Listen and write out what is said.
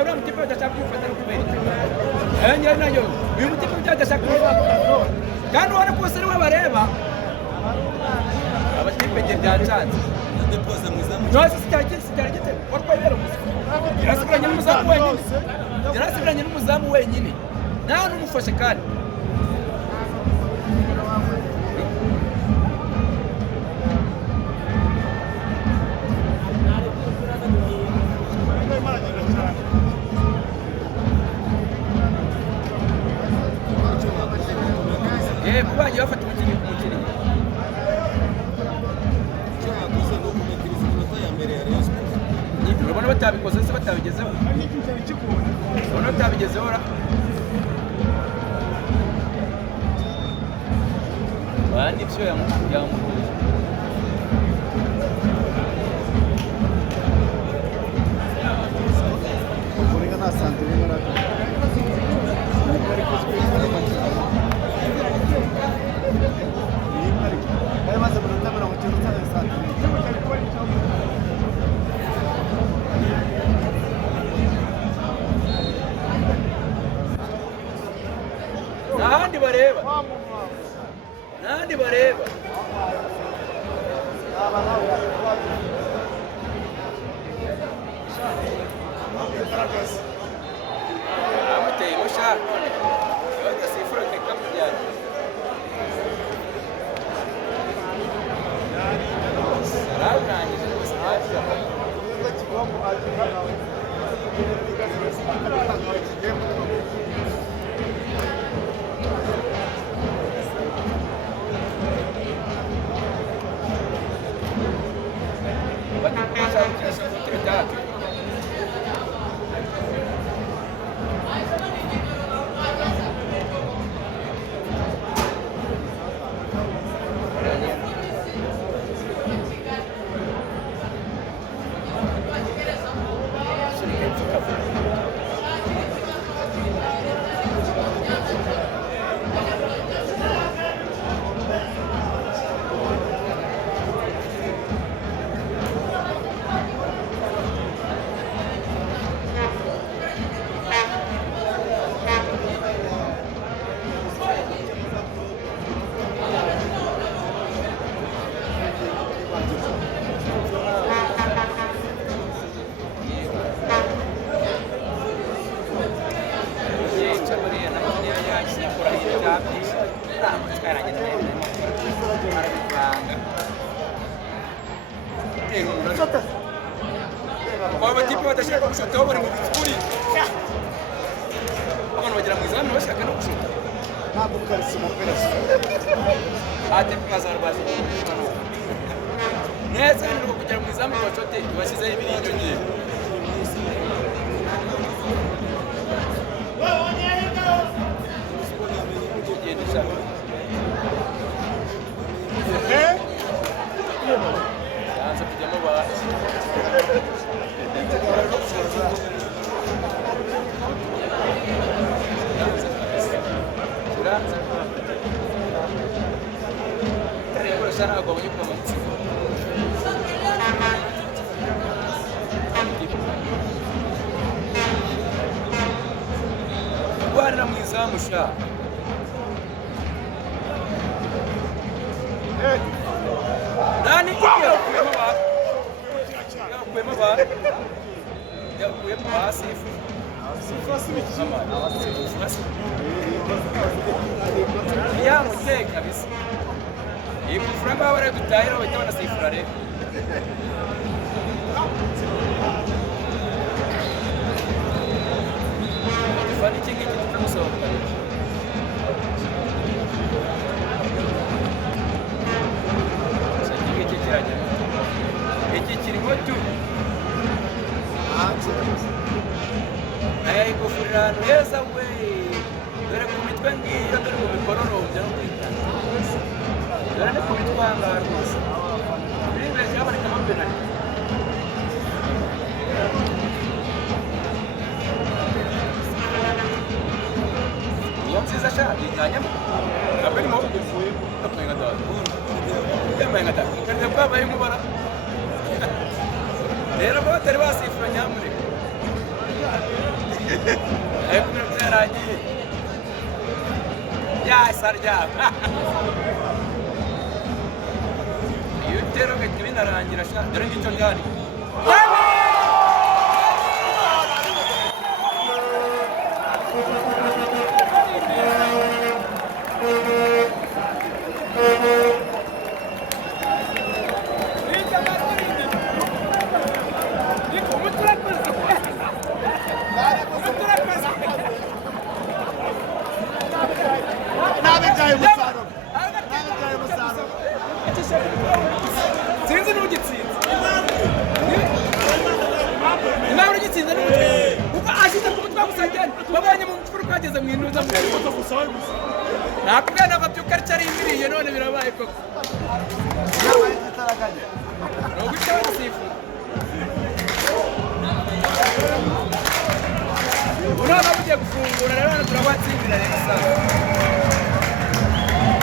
uriya mutipe udashaka kumufata no kubera iki nayo uyu mutipe udashaka kumufata kandi ubona ko bose ariwe bareba abatipe nge byancanze ntose sitari gitego wakwebera gusa yarasigaranye n'umuzamu wenyine nta n'umufashe kandi bagiye bafata umukinnyi ku mukinnyi urabona batabikoze se batabigezeho urabona batabigezeho nibyo yamuhuye Kurega nta santere n'arako n'ahandi bareba amuteye mushaka bagasifura kakamujyana sararangije rwose abatipe badashaka gushota bari mu by'ukuri abantu bagira mu izamu bashaka no gushota ntabwo karisi umupira atipe bazarwaza neza ni kugera mu izamu bashote bashyizeho ibiringo ngiye yanze kujyamo basi ntabwo babonye kuva mu nsinga guharira mu izamu sha nani yakuyemo hasi yamuteye kabisa iyi kufura ngaho bari dutahira bahita banasifura rero gifana iki ngiki tukamusohoka iki ngiki kirajya iki kirimo tu aya ikufurira ahantu heza we dore ku mitwe ngiyo dore mu bikororombya no kwitana dore ni ku mitwe ahangaha rwose biri imbere cyabonekamo penaliti niyo nziza sha yitanyemo ntabwo irimo yambaye nka dada yambaye nka dada mukarita bwabaye nk'ubara rero ko batari basifura nyamuneka ariko byarangiye yasaryama iyo utero gahita binarangira sha dore ngicyo ngani sinzi n'ugitsinze nawe urugitsinze n'umutwe kuko ashyize ku mutwe w'amusageni babonye mu mutwe ukageze mu intuza mu nakubwira nababyuka aricarindiriye none birabaye koko ni ugucaho gusifura none ugiye gufungura rero turabatsindira rero sawa